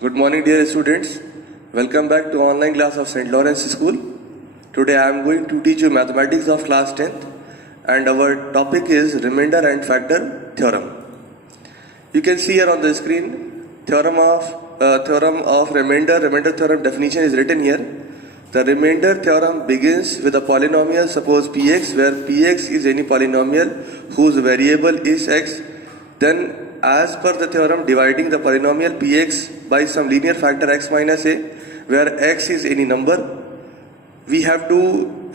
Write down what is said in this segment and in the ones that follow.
Good morning, dear students. Welcome back to online class of St. Lawrence School. Today I am going to teach you mathematics of class 10th and our topic is remainder and factor theorem. You can see here on the screen theorem of remainder theorem definition is written here. The remainder theorem begins with a polynomial, suppose px, where px is any polynomial whose variable is x. Then, as per the theorem, dividing the polynomial px by some linear factor x minus a, where x is any number, we have to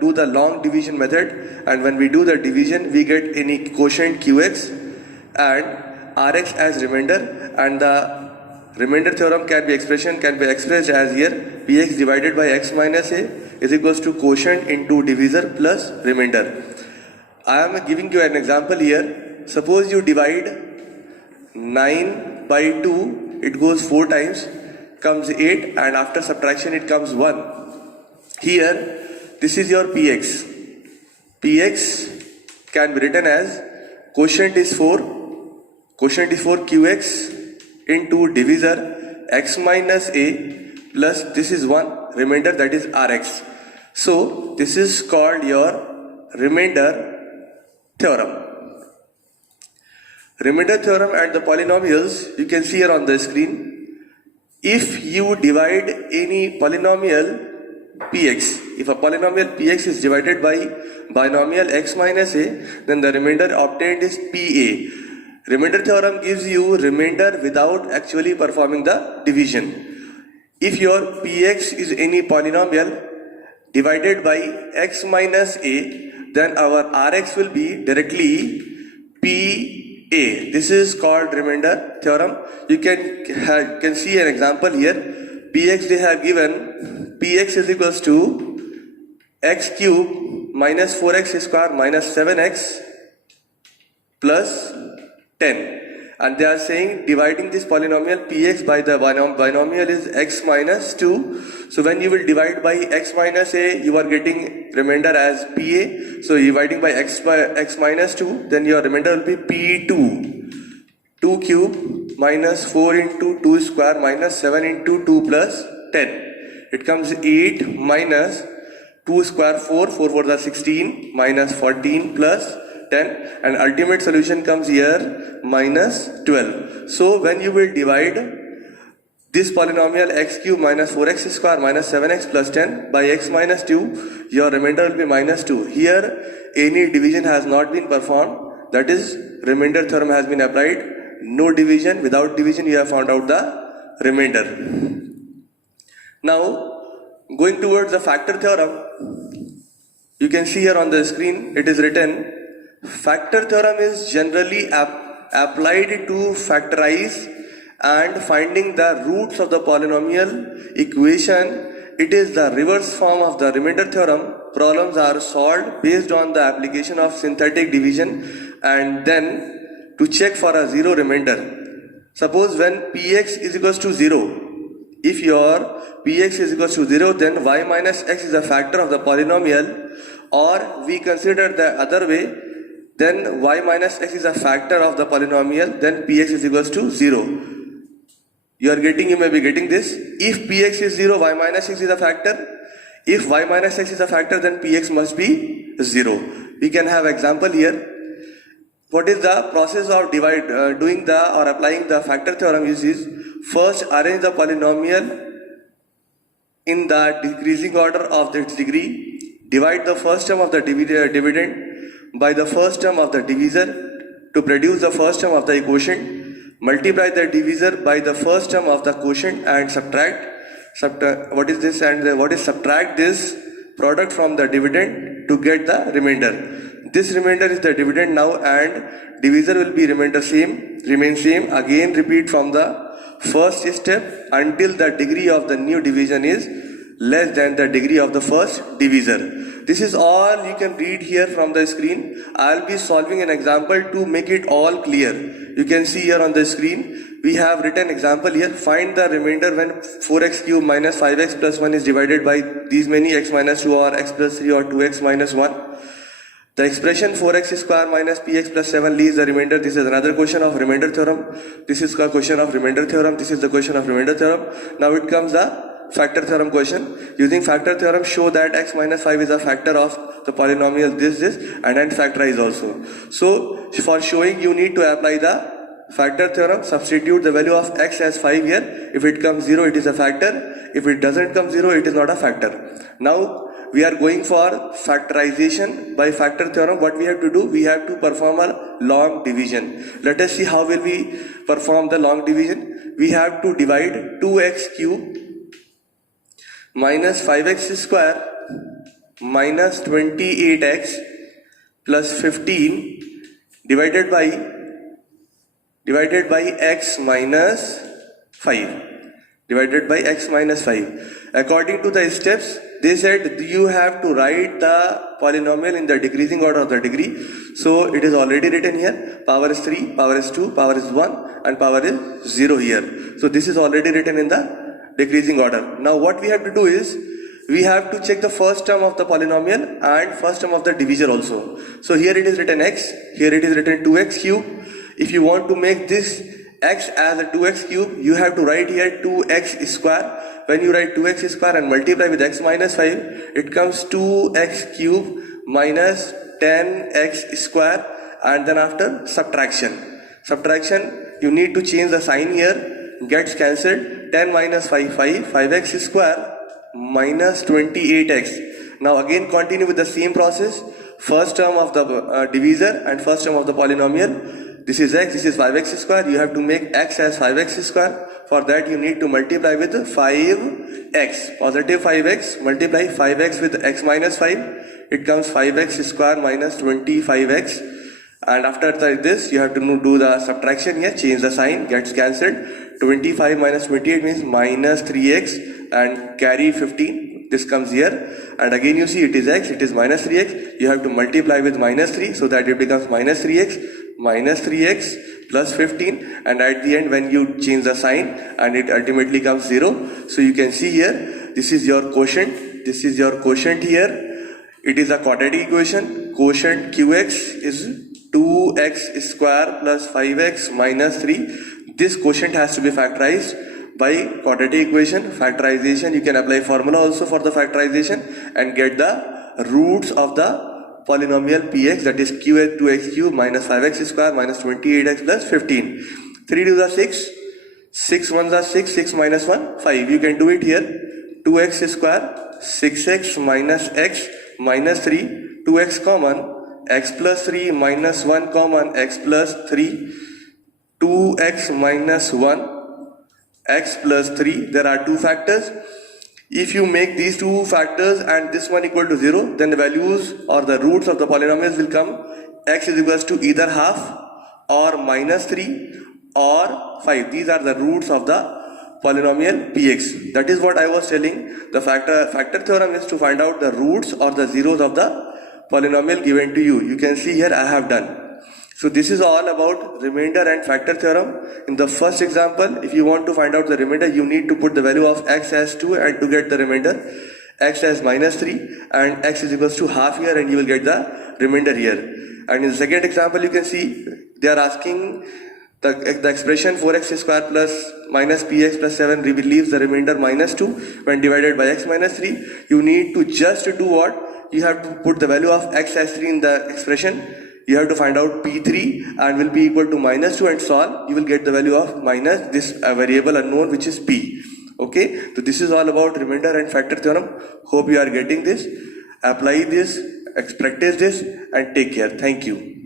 do the long division method, and when we do the division, we get any quotient qx and rx as remainder, and the remainder theorem can be expressed as here px divided by x minus a is equals to quotient into divisor plus remainder. I am giving you an example here. Suppose you divide 9 by 2, it goes 4 times, comes 8, and after subtraction it comes 1. Here, this is your px. Px can be written as quotient is 4 qx into divisor x minus a plus this is 1 remainder, that is rx. So this is called your remainder theorem. Remainder theorem and the polynomials you can see here on the screen. If you divide any polynomial px, if a polynomial px is divided by binomial x minus a, then the remainder obtained is pa. Remainder theorem gives you remainder without actually performing the division. If your px is any polynomial divided by x minus a, then our rx will be directly pa. This is called remainder theorem. You can see an example here. Px they have given px is equals to x cube minus 4x square minus 7x plus 10, and they are saying dividing this polynomial px by the binomial is x minus 2. So when you will divide by x minus a, you are getting remainder as pa. So dividing by x minus 2, then your remainder will be p2. 2 cube minus 4 into 2 square minus 7 into 2 plus 10. It comes 8 minus 2 square 4 for the 16 minus 14 plus 10, and ultimate solution comes here minus 12. So when you will divide this polynomial x cube minus 4x square minus 7x plus 10 by x minus 2, your remainder will be minus 2. Here any division has not been performed, that is remainder theorem has been applied. No division, without division you have found out the remainder. Now going towards the factor theorem, you can see here on the screen it is written. Factor theorem is generally applied to factorize and finding the roots of the polynomial equation. It is the reverse form of the remainder theorem. Problems are solved based on the application of synthetic division and then to check for a zero remainder. Suppose when px is equals to 0, if your px is equals to 0, then y minus x is a factor of the polynomial, or we consider the other way, then y minus x is a factor of the polynomial, then px is equals to 0. You may be getting this. If px is 0, y minus x is a factor. If y minus x is a factor, then px must be 0. We can have example here. What is the process of doing the or applying the factor theorem is first arrange the polynomial in the decreasing order of its degree. Divide the first term of the dividend by the first term of the divisor to produce the first term of the quotient. Multiply the divisor by the first term of the quotient and subtract this product from the dividend to get the remainder. This remainder is the dividend now, and divisor will be remain same. Again repeat from the first step until the degree of the new division is less than the degree of the first divisor. This is all you can read here from the screen. I'll be solving an example to make it all clear. You can see here on the screen, we have written example here. Find the remainder when 4x cube minus 5x plus 1 is divided by these many x minus 2 or x plus 3 or 2x minus 1. The expression 4x square minus px plus 7 leaves the remainder. This is another question of remainder theorem. This is a question of remainder theorem. This is the question of remainder theorem. Now it comes the factor theorem question. Using factor theorem, show that x minus 5 is a factor of the polynomial this, and then factorize also. So for showing, you need to apply the factor theorem. Substitute the value of x as 5 here. If it comes 0, it is a factor. If it doesn't come 0, it is not a factor. Now we are going for factorization by factor theorem. What we have to do? We have to perform a long division. Let us see how will we perform the long division. We have to divide 2x cube minus 5x square minus 28x plus 15 divided by x minus 5. Divided by x minus 5. According to the steps, they said you have to write the polynomial in the decreasing order of the degree. So it is already written here. Power is 3, power is 2, power is 1 and power is 0 here. So this is already written in the decreasing order. Now what we have to do is, we have to check the first term of the polynomial and first term of the divisor also. So here it is written x, here it is written 2x cube. If you want to make this x as a 2x cube, you have to write here 2x square. When you write 2x square and multiply with x minus 5, it comes 2x cube minus 10x square, and then after subtraction. Subtraction, you need to change the sign here, gets cancelled. 10 minus 5, 5x square minus 28x. Now again continue with the same process. First term of the divisor and first term of the polynomial. This is x, this is 5x square. You have to make x as 5x square. For that you need to multiply with 5x. Positive 5x, multiply 5x with x minus 5. It comes 5x square minus 25x. And after this, you have to do the subtraction here. Change the sign, gets cancelled. 25 minus 28 means minus 3x and carry 15. This comes here. And again you see it is x, it is minus 3x. You have to multiply with minus 3 so that it becomes minus 3x plus 15, and at the end when you change the sign and it ultimately comes 0. So you can see here, this is your quotient, this is your quotient here. It is a quadratic equation. Quotient qx is 2x square plus 5x minus 3. This quotient has to be factorized by quadratic equation. Factorization, you can apply formula also for the factorization and get the roots of the polynomial px, that is q at 2x cube minus 5x square minus 28x plus 15. 3 2s are 6, 6 1s are 6, 6 minus 1, 5. You can do it here. 2x square, 6x minus x minus 3, 2x common, x plus 3 minus 1 common, x plus 3, 2x minus 1, x plus 3. There are two factors. If you make these two factors and this one equal to 0, then the values or the roots of the polynomials will come. X is equals to either half or minus 3 or 5. These are the roots of the polynomial px. That is what I was telling. The factor theorem is to find out the roots or the zeros of the polynomial given to you. You can see here I have done. So this is all about remainder and factor theorem. In the first example, if you want to find out the remainder, you need to put the value of x as 2 and to get the remainder, x as minus 3 and x is equals to half here, and you will get the remainder here. And in the second example, you can see they are asking the expression 4x square plus minus px plus 7 leaves the remainder minus 2 when divided by x minus 3. You need to just do what? You have to put the value of x as 3 in the expression. You have to find out P3 and will be equal to minus 2 and solve. You will get the value of minus this variable unknown, which is P. Okay, so this is all about remainder and factor theorem. Hope you are getting this. Apply this, practice this and take care. Thank you.